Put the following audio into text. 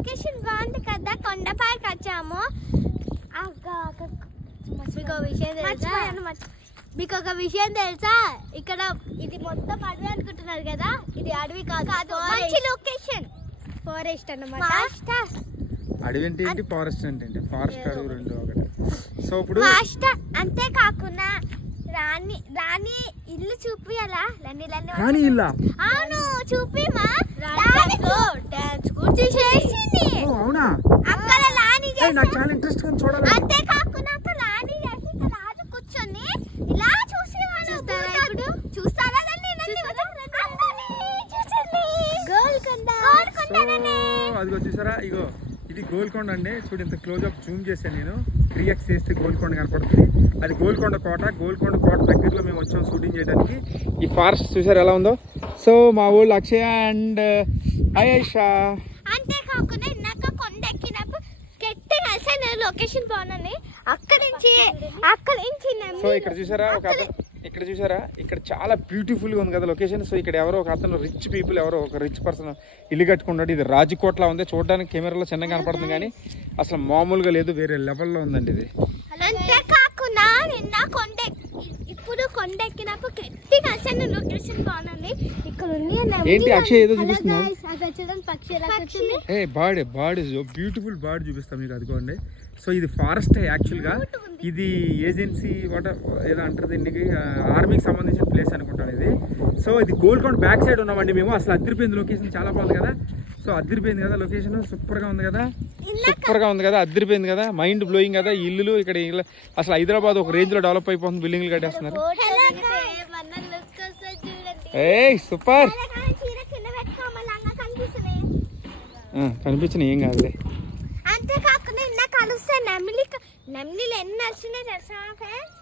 Location బాగుంది కదా, కొండపైకి వచ్చాము. మీకు ఒక విషయం తెలుసా, ఇక్కడ ఇది మొత్తం అడవి అనుకుంటున్నారు కదా, ఇది అడవి కాదు, మంచి లొకేషన్. ఫారెస్ట్ అన్నమాట. అడవి అంటే ఏంటి, ఫారెస్ట్ అంటే ఏంటి? ఫారెస్ట్ అడవి రెండు ఒకటే. సో ఇప్పుడు అంతే కాకుండా రాణి ఇల్లు చూపియాలా? రాణి ఇల్లా? అవును, చూపిమా. డాన్స్ కూడా చేసింది. అవునా? అక్కడ రాణి నాకు చాలా ఇంట్రెస్ట్ గా చూడాలి. అంతే కాకుండా అక్కడ రాణి చేసి రాజు కూర్చొని ఇలా చూసి చూస్తారా? అదిగో చూసారా, ఇగో ఇది గోల్కొండ అండి. చూడు ఇంత క్లోజ్ అప్ జూమ్ చేశాను నేను, 3x చేస్తే గోల్కొండ కనపడుతుంది. అది గోల్కొండ కోట. గోల్కొండ కోట దగ్గరలో మేము వచ్చాం షూటింగ్ చేయడానికి. ఈ ఫారెస్ట్ చూసారు ఎలా ఉందో. సో మా ఊళ్ళో అక్షయ అండ్ ఆయేషా. అంతేకాకుండా ఇందాక కొండ ఎక్కినప్పుడు గట్టిగా లొకేషన్ బాగుంది. అక్కడి నుంచి సో ఇక్కడ చూసారా ఒక అతను, ఇక్కడ చూసారా ఇక్కడ చాలా బ్యూటిఫుల్ గా ఉంది కదా లొకేషన్. సో ఇక్కడ ఎవరో ఒక అతను రిచ్ పీపుల్, ఎవరో ఒక రిచ్ పర్సన్ ఇల్లు కట్టుకున్నాడు. ఇది రాజకోట్లా ఉంది చూడడానికి, కెమెరాలో చిన్నగా కనపడుతుంది కానీ అసలు మామూలుగా లేదు, వేరే లెవెల్లో ఉందండి ఇది. అంతేకాకుండా నిన్న ఇప్పుడు కొండ ఎక్కినప్పుడు గట్టిగా లొకేషన్ బాగుంది. ఇక్కడ ఏంటి అక్షయ్ ఏదో చూపిస్తున్నావు? బాడీ బ్యూటిఫుల్ బాడీ చూపిస్తాం మీకు, అదిగోండి. సో ఇది ఫారెస్ట్ యాక్చువల్ గా, ఇది ఏజెన్సీ ఏదో అంటారు దీనికి, ఆర్మీకి సంబంధించిన ప్లేస్ అనుకుంటాను ఇది. సో ఇది గోల్కొండ బ్యాక్ సైడ్ ఉన్నామండి మేము. అసలు అదిరిపోయింది లొకేషన్, చాలా బాగుంది కదా. సో అదిరిపోయింది కదా లొకేషన్, సూపర్ గా ఉంది కదా, అదిరిపోయింది కదా, మైండ్ బ్లోయింగ్ కదా. ఇల్లులు ఇక్కడ అసలు హైదరాబాద్ ఒక రేంజ్ లో డెవలప్ అయిపోతుంది, బిల్డింగ్లు కట్టేస్తున్నారు. సూపర్ కనిపించిన ఏం కాదులే. అంతేకాకుండా ఇందాక కలుస్తే నమ్మిలు ఎన్ని నచ్చినాయి తెలుసా ఫ్రెండ్స్.